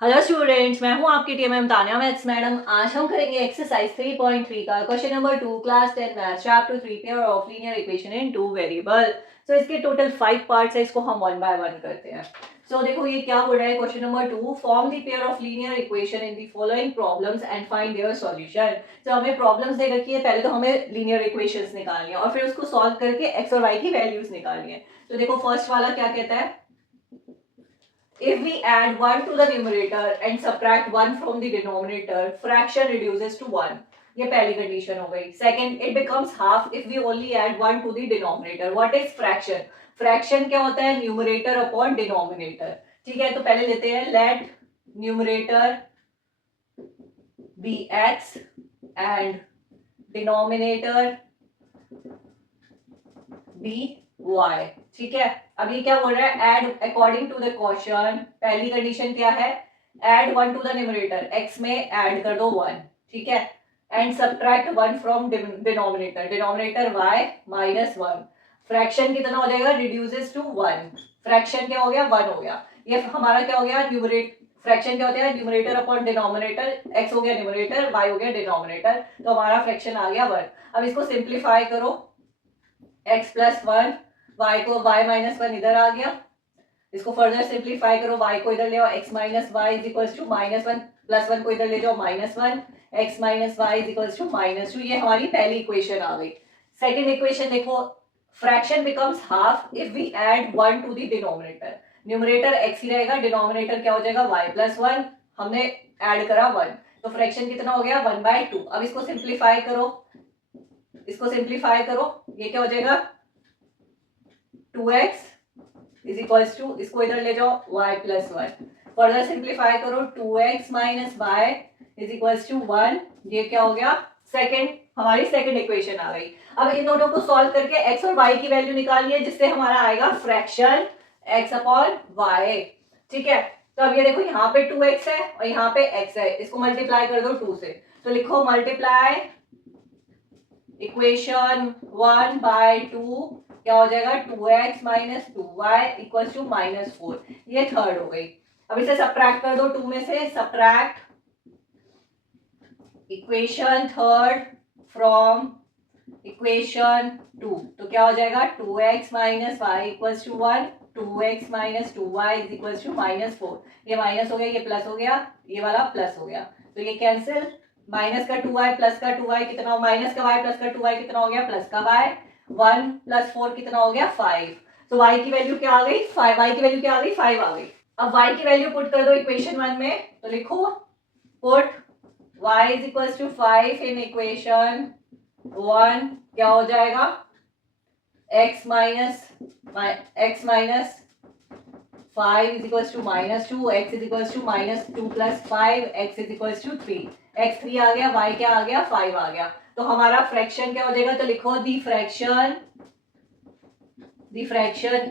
Hello students, मैं हूं आपकी टीएमएम तान्या मैथ्स मैडम। आज हम करेंगे एक्सरसाइज 3.3 का question number 2 class 10 maths chapter 3 pair of linear equation in two variable. So इसके टोटल 5 पार्ट्स है, इसको हम वन बाय वन करते हैं। सो देखो ये क्या बोल रहा है। Question number 2, form the pair of linear equation in the following problems and find their solution. तो हमें प्रॉब्लम्स दे रखी है, पहले तो हमें लीनियर इक्वेशंस निकालनी है और फिर उसको सॉल्व करके एक्स और वाई की वैल्यूज निकालनी है। तो देखो फर्स्ट वाला क्या कहता है, if we add 1 to the numerator and subtract 1 from the denominator, fraction reduces to 1. ये पहली कंडीशन हो गई। Second, it becomes half if we only add 1 to the denominator. What is fraction? Fraction क्या होता है? Numerator upon denominator. ठीक है, तो पहले लेते हैं let numerator be x and denominator be y। ठीक है, अब ये क्या बोल रहा है, add according to the question. पहली कंडीशन क्या है, add 1 to the numerator, x में ऐड कर दो 1। ठीक है, and subtract 1 from denominator, denominator y minus 1। Fraction कितना हो जाएगा, रिड्यूसेस टू 1। फ्रैक्शन क्या हो गया, 1 हो गया। ये हमारा क्या हो गया, न्यूमरेट फ्रैक्शन क्या होता है, न्यूमरेटर अपॉन डिनोमिनेटर। x हो गया न्यूमरेटर, y हो गया डिनोमिनेटर, तो हमारा फ्रैक्शन आ गया 1। अब इसको सिंप्लीफाई करो, x प्लस 1, y को y माइनस 1 इधर आ गया। इसको फर्दर सिंप्लीफाई करो, y को इधर ले आओ, x minus y is equals to minus 1, plus 1 को इधर ले जाओ minus 1, x minus y is equals to minus 2। ये हमारी पहली इक्वेशन आ गई। सेकंड इक्वेशन देखो, fraction becomes half if we add 1 to the denominator. Numerator x ही रहेगा, डिनोमिनेटर क्या हो जाएगा y प्लस 1, हमने ऐड करा 1, तो फ्रैक्शन कितना हो गया 1/2। अब इसको सिंप्लीफाई करो, इसको सिंप्लीफाई करो, ये क्या हो जाएगा 2x इज इक्वल्स टू, इसको इधर ले जाओ y प्लस 1। फर्दर सिंप्लीफाई करो, 2x minus y is equals to 1। ये क्या हो गया, सेकंड, हमारी सेकंड इक्वेशन आ गई। अब इन दोनों को सॉल्व करके x और y की वैल्यू निकालनी है, जिससे हमारा आएगा फ्रैक्शन x अपॉन y। ठीक है, तो अब ये देखो यहाँ पे 2x है और यहाँ पे x है, इसको मल्टीप्लाई कर दो 2 से, तो लिखो मल्टीप्लाई इक्वेशन 1/2, क्या हो जाएगा 2x minus 2y equals to minus 4। ये थर्ड हो गई। अब इसे सब्ट्रैक्ट कर दो 2 में से, subtract equation third from equation 2, तो क्या हो जाएगा 2x minus y equals to 1, 2x minus 2y is equals to minus 4। ये माइनस हो गया, ये प्लस हो गया, ये वाला प्लस हो गया, तो ये कैंसिल। माइनस का 2y प्लस का 2y कितना, माइनस का y प्लस का 2y कितना हो गया, प्लस का y। 1 प्लस 4 कितना हो गया 5। तो y की वैल्यू क्या आ गई 5, y की वैल्यू क्या आ गई 5 आ गई। अब y की वैल्यू पुट कर दो इक्वेशन 1 में, तो लिखो put y is equals to 5 in equation 1, क्या हो जाएगा x minus 5 is equals to minus 2, x is equals to minus 2 plus 5, x is equals to 3। x 3 आ गया, y क्या आ गया 5 आ गया। तो हमारा फ्रैक्शन क्या हो जाएगा, तो लिखो दी फ्रैक्शन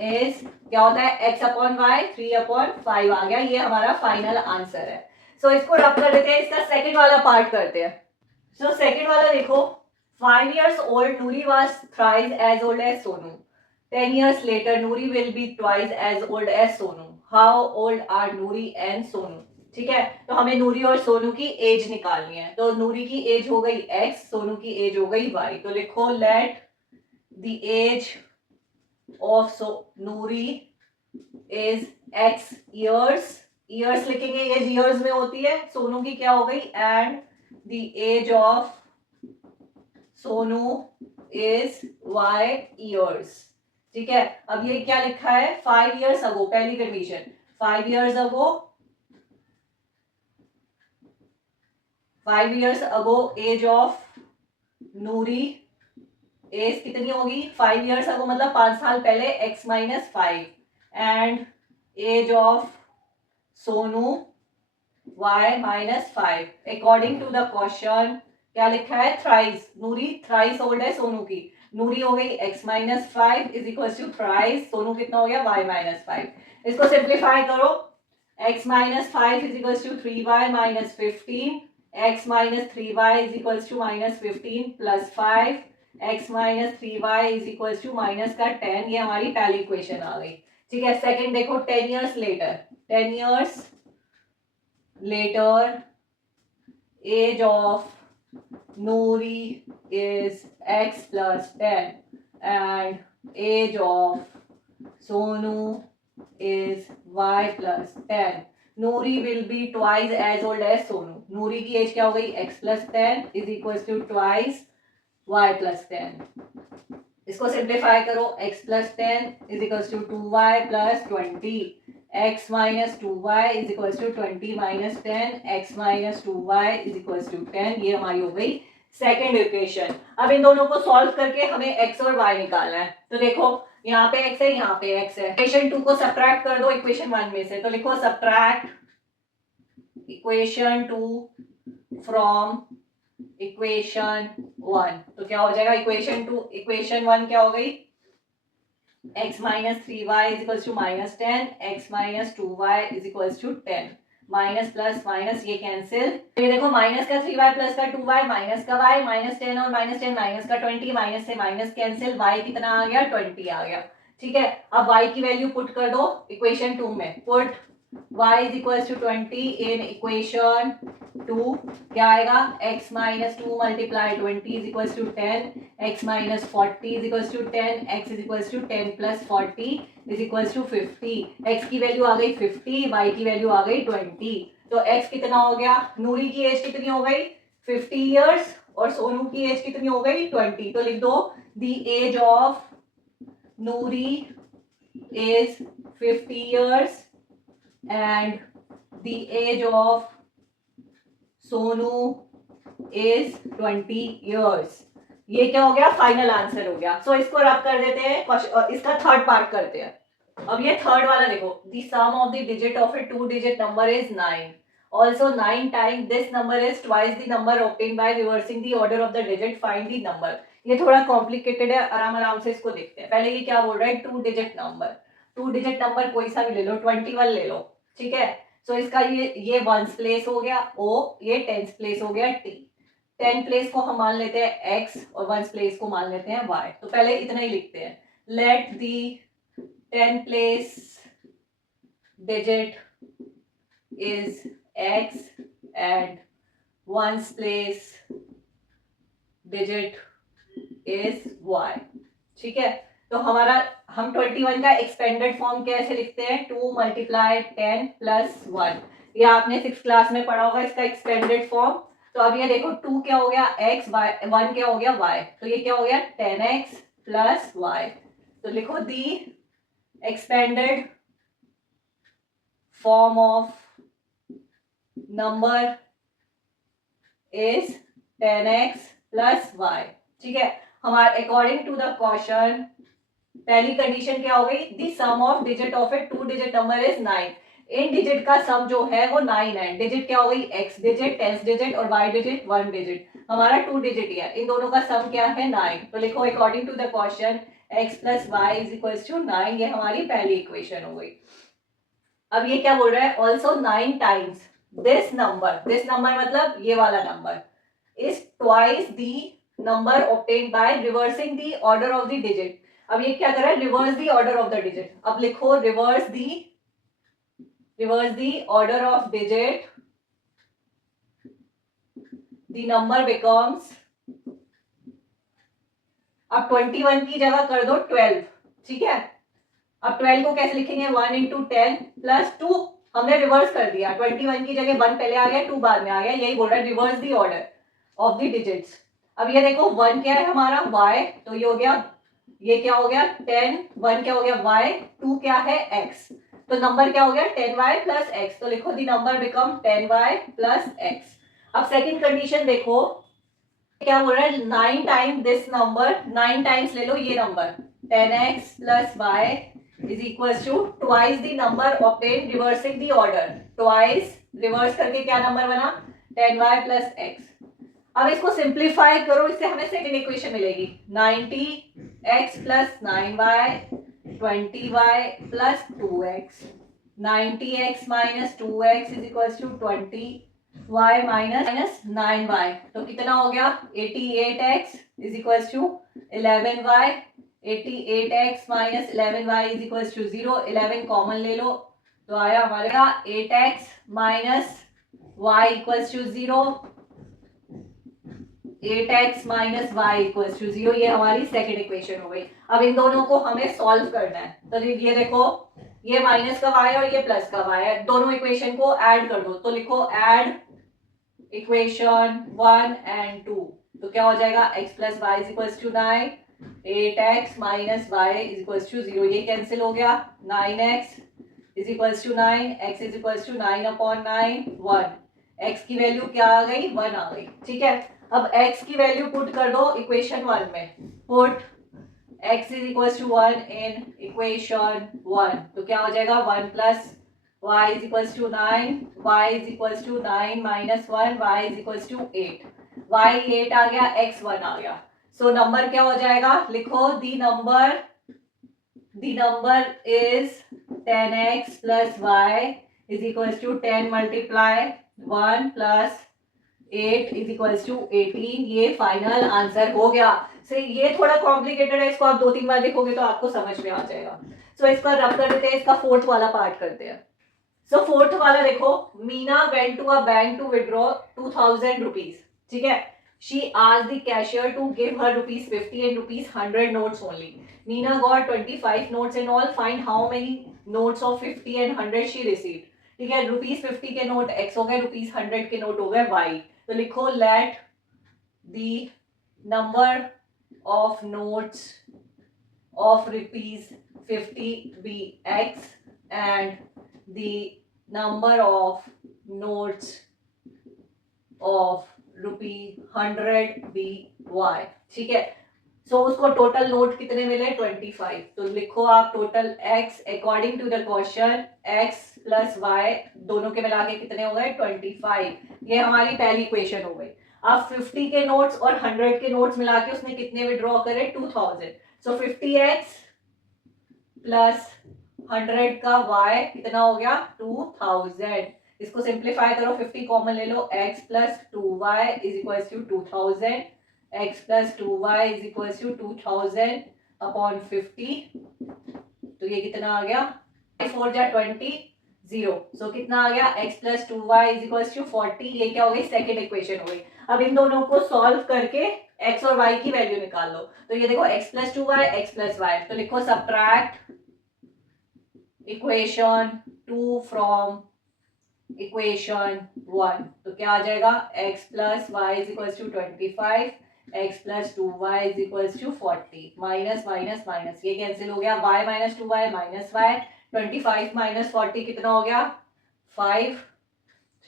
इज, क्या होता है x अपॉन y, 3/5 आ गया। ये हमारा फाइनल आंसर है। सो इसको रब कर देते हैं, इसका सेकंड वाला पार्ट करते हैं। सो सेकंड वाला देखो, 5 years old Nuri was thrice as old as Sonu. 10 years later Nuri will be twice as old as Sonu. How old are Nuri and Sonu? ठीक है, तो हमें नूरी और सोनू की एज निकालनी है। तो नूरी की एज हो गई x, सोनू की एज हो गई y। तो लिखो let the age of Noori is x years, years लिखेंगे, एज ईयर्स में होती है। सोनू की क्या हो गई, and the age of Sonu is y years। ठीक है, अब ये क्या लिखा है 5 years ago, पहली कंडीशन 5 years ago, 5 years ago age of Noori age कितनी होगी 5 years ago मतलब 5 साल पहले, x minus 5, and age of Sonu y minus 5 according to the question. क्या लिखा है थ्राइस, नूरी थ्राइस ओल्ड है सोनू की। नूरी हो गई x minus 5 is equal to thrice, Sonu कितना हो गया y माइनस 5। इसको सिंप्लीफाई करो, x minus 5 is equal to 3y minus 15, x minus 3y is equal to minus 15 plus 5, x minus 3y is equal to minus का 10। ये हमारी पहली equation आ गई। ठीक है, सेकंड देखो 10 years later, 10 years later age of Noori is x plus 10 and age of Sonu is y plus 10. Noori will be twice as old as Sonu. Noori की एज क्या हो गई? x plus 10 is equals to twice y plus 10. इसको simplify करो. x plus 10 is equals to 2y plus 20. x minus 2y is equals to 20 minus 10. x minus 2y is equals to 10. ये हमारी हो गई सेकेंड इक्वेशन. अब इन दोनों को solve करके हमें x और y निकालना है. तो देखो यहाँ पे x है, यहाँ पे x है. इक्वेशन 2 को सब्ट्रैक्ट कर दो इक्वेशन 1 में से. तो लिखो सब्ट्रैक्ट इक्वेशन 2 फ्रॉम इक्वेशन 1. तो क्या हो जाएगा? इक्वेशन 2 इक्वेशन 1 क्या हो गई? x minus 3y is equals to minus 10. x minus 2y is equals to 10. Minus plus minus ये कैंसिल. ये देखो माइनस का 3y प्लस का 2y माइनस का y माइनस 10 और माइनस 10 माइनस का 20 माइनस से माइनस कैंसिल. y कितना आ गया? 20 आ गया. ठीक है. अब y की वैल्यू पुट कर दो इक्वेशन 2 में. Put y is equals to 20 in equation 2. क्या आएगा? x minus 2 multiply 20 is equals to 10. x minus 40 is equals to 10. x is equals to 10 plus 40 is equals to 50. x की value आ गई 50, y की value आ गई 20. तो x कितना हो गया? नूरी की एज कितनी हो गई? 50 years और सोनू की एज कितनी हो गई? 20. तो लिख दो the age of Noori is 50 years and the age of Sonu is 20 years. ये क्या हो गया? फाइनल आंसर हो गया. सो इसको रब कर देते हैं. इसका थर्ड पार्ट करते हैं. अब ये थर्ड वाला देखो. The sum of the digit of a 2-digit number is 9. Also 9 times this number is twice the number obtained by reversing the order of the digit. Find the number. ये थोड़ा complicated है. आराम से इसको देखते हैं. पहले ये क्या बोल रहा है? 2-digit number. 2-digit नंबर कोई सा भी ले लो. 21 ले लो. ठीक है. सो इसका ये वंस प्लेस हो गया O, ये टेंस प्लेस हो गया T. 10 प्लेस को हम मान लेते हैं X और वंस प्लेस को मान लेते हैं Y. तो पहले इतना ही लिखते हैं. Let the 10 place digit is X and ones place digit is Y. ठीक है. तो हमारा हम 21 का एक्सपेंडेड फॉर्म कैसे लिखते हैं? 2 मल्टीप्लाई 10 प्लस 1. ये आपने 6th क्लास में पढ़ा होगा इसका एक्सपेंडेड फॉर्म. तो अब ये देखो 2 क्या हो गया? x, 1 क्या हो गया? y. तो ये क्या हो गया? 10x plus y. तो लिखो the expanded form of number is 10x plus y. ठीक है. हमारे अकॉर्डिंग टू द क्वेश्चन पहली कंडीशन क्या हो गई? The sum of digit of a 2-digit number is 9. इन डिजिट का सम जो है वो 9 है. डिजिट क्या हो गई? x डिजिट, 10 डिजिट और y डिजिट 1 डिजिट. हमारा 2 डिजिट ही है. इन दोनों का सम क्या है? 9. तो लिखो according to the question x plus y is equals to 9. ये हमारी पहली इक्वेशन हो गई. अब ये क्या बोल रहा है? ऑल्सो 9 टाइम्स दिस नंबर मतलब ये वाला number is twice the number obtained by reversing the order of the digit. अब ये क्या कर रहा है? Reverse the order of the digit. अब लिखो reverse the order of digit. The number becomes, अब 21 की जगह कर दो 12. ठीक है. अब 12 को कैसे लिखेंगे? 1 into 10 प्लस 2. हमने रिवर्स कर दिया. 21 की जगह 1 पहले आ गया, 2 बाद में आ गया. यही बोल रहा है reverse the order of the digits. अब ये देखो 1 क्या है हमारा? y. तो ये हो गया, ये क्या हो गया? 10. 1 क्या हो गया? y. 2 क्या है? x. तो नंबर क्या हो गया? 10y plus x. तो लिखो the number become 10y plus x. अब सेकंड कंडीशन देखो क्या बोल रहा है? 9 टाइम दिस नंबर. 9 टाइम्स ले लो ये number. 10x plus y is equals to twice the number obtain reversing the order. Twice reverse करके क्या नंबर बना? 10y plus x. अब इसको सिंप्लीफाई करो, इससे हमें सेकंड इक्वेशन मिलेगी. 90x plus 9y 20y plus 2x. 90x minus 2x is equals to 20y minus 9y. तो कितना हो गया? 88x is equals to 11y. 88x minus 11y is equals to 0. 11 common ले लो तो आया हमारे 8x minus y equals to 0, 8x minus y equals to 0। ये हमारी सेकेंड इक्वेशन हो गई। अब इन दोनों को हमें सॉल्व करना है। तो ये देखो, ये माइनस का y और ये प्लस का y है, दोनों इक्वेशन को ऐड कर दो। तो लिखो ऐड इक्वेशन 1 एंड 2। तो क्या हो जाएगा, x plus y is equals to 9, 8x minus y is equals to 0, ये कैंसिल हो गया। 9x is equals to 9, x is equals to 9 upon 9, 1। x की वैल्यू क्या आ गई, 1 आ गई। ठीक है, अब x की वैल्यू पुट कर दो इक्वेशन 1 में। Put x is equals to 1 in equation 1। तो क्या हो जाएगा, 1 plus y is equals to 9, y is equals to 9 minus 1, y is equals to 8। y 8 आ गया, x 1 आ गया। सो नंबर क्या हो जाएगा, लिखो the number is 10x plus y is equals to 10 multiply 1 plus 8 is equals to 18। ये final answer हो गया। सो ये थोड़ा कॉम्प्लिकेटेड है, इसको आप 2-3 बार लिखोगे तो आपको समझ में आ जाएगा। सो इसका रब कर देते हैं, इसका फोर्थ वाला पार्ट करते हैं। सो फोर्थ वाला देखो, Meena went to a bank to withdraw 2000 rupees. ठीक है, she asked the cashier to give her rupees 50 and rupees 100 notes only. Meena got 25 notes and all, find how many notes of 50 and 100 she received. ठीक है, rupees 50 के note x हो गए, rupees 100 के note हो गए y। तो लिखो let the number of notes of rupees 50 be x and the number of notes of rupee 100 be y। ठीक है, सो उसको टोटल नोट कितने मिले, 25। तो लिखो आप total x according to the question, x plus y दोनों के मिला के कितने हो गए, 25। ये हमारी पहली इक्वेशन हो गई। अब 50 के नोट्स और 100 के नोट्स मिला के उसने कितने विड्रॉ करे, 2000। सो 50x प्लस 100 का y कितना हो गया, 2000। इसको सिंप्लीफाई करो, 50 कॉमन ले लो, x plus 2y is equal to 2000, x plus 2y is equal to 2000 upon 50। तो ये कितना आ गया, 4 जा 20, 0। सो कितना आ गया, x plus 2y is equal to 40। ये क्या हो गई, सेकेंड इक्वेशन हो गई। अब इन दोनों को सॉल्व करके x और y की वैल्यू निकाल लो। तो ये देखो x plus 2y, x plus y। तो लिखो सब्ट्रैक्ट इक्वेशन 2 फ्रॉम इक्वेशन 1। तो क्या आ जाएगा, x plus y is equal to 25, x plus 2y is equal to 40। Minus minus minus ये कैंसिल हो गया, y minus 2y minus y। 25 minus 40 कितना हो गया, 5।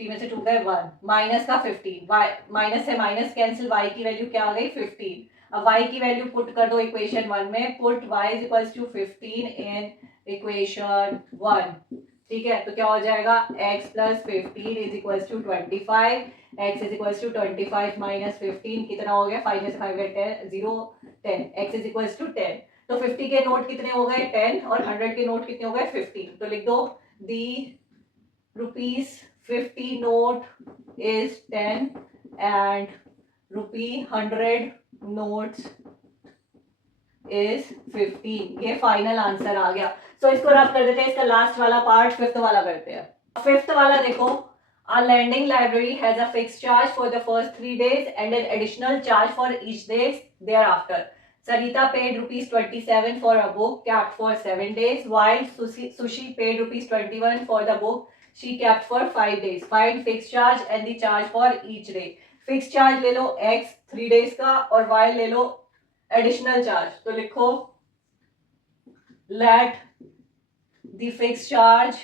3 में से 2 गए 1, माइनस का 15, y माइनस से माइनस कैंसिल, y की वैल्यू क्या आ गई, 15। अब y की वैल्यू पुट कर दो इक्वेशन 1 में। Put y is equal to 15 in equation 1। ठीक है, तो क्या हो जाएगा, x plus 15 is equal to 25, x is equal to 25 minus 15 कितना हो गया, 5 में से 5 गए 0, 10, x इज इक्वल टू 10। तो 50 के नोट कितने हो गए, 10, और 100 के नोट कितने हो गए, 15। तो लिख दो the rupees 50 note is 10 and rupee 100 notes is 15। ये फाइनल आंसर आ गया। सो इसको रब कर देते हैं, इसका लास्ट वाला पार्ट फिफ्थ वाला करते हैं। फिफ्थ वाला देखो, a lending library has a fixed charge for the first 3 days and an additional charge for each day thereafter. Sarita paid rupees 27 for a book kept for 7 days, while Sushi paid rupees 21 for the book she kept for 5 days. Find fixed charge and the charge for each day. Fixed charge ले लो x 3 days का, और y ले लो additional charge. तो लिखो let the fix charge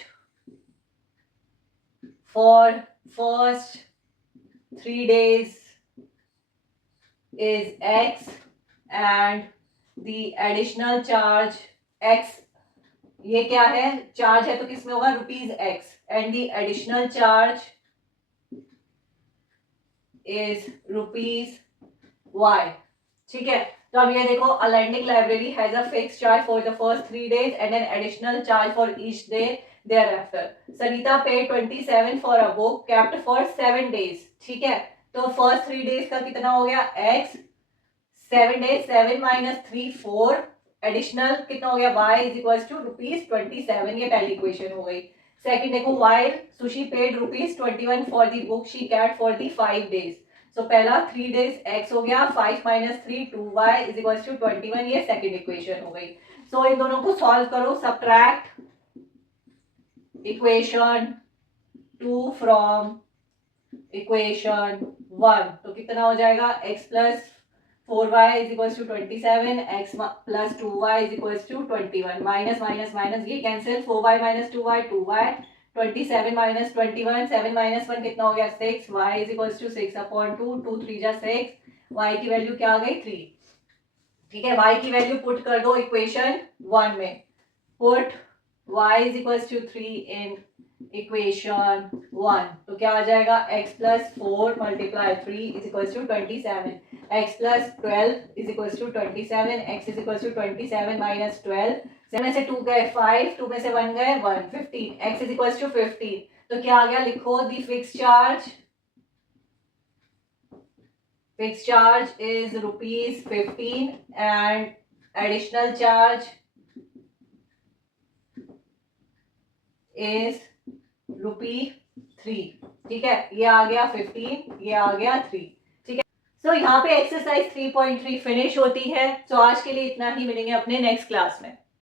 for first 3 days is x and the additional charge x, ये क्या है, चार्ज है तो किस में होगा, rupees x, and the additional charge is rupees y। ठीक है, तो अब ये देखो, a lending library has a fixed charge for the first 3 days and an additional charge for each day thereafter. Sarita paid 27 for a book kept for 7 days. ठीक है, तो first 3 days का कितना हो गया, x, 7 days 7 minus 3 4, एडिशनल कितना हो गया, y is equals to rupees 27। ये पहली इक्वेशन हो गई। सेकंड देखो, while Sushi paid ₹21 for the book she kept for the 5 days. So पहला 3 days x हो गया, 5 - 3 2y इज इक्वल्स टू 21. ये सेकंड इक्वेशन हो गई. सो इन दोनों को सॉल्व करो. Subtract equation 2 from equation 1. तो कितना हो जाएगा, x plus 4y is equals to 27, x plus 2y is equals to 21. Minus minus minus ये कैंसिल, 4y - 2y 2y, 27 - 21, 7 - 1 कितना हो गया 6, y इज इक्वल्स टू 6/2, 2 3 जा 6, y की वैल्यू क्या आ गई 3. ठीक है, y की वैल्यू पुट कर दो इक्वेशन 1 में. Put y is equals to 3 in equation 1. तो क्या आ जाएगा, x plus 4 multiply 3 is equals to 27, x plus 12 is equals to 27, x is equals to 27 minus 12, 7 में से 2 गए 5, 2 में से 1 गए 1, 15, x इज इक्वल्स टू 15. तो क्या आ गया, लिखो दी fix charge is ₹15 and additional charge is ₹3. ठीक है, ये आ गया 15, ये आ गया 3. ठीक है, सो यहाँ पे एक्सरसाइज 3.3 फिनिश होती है. सो आज के लिए इतना ही, मिलेंगे अपने नेक्स्ट क्लास में.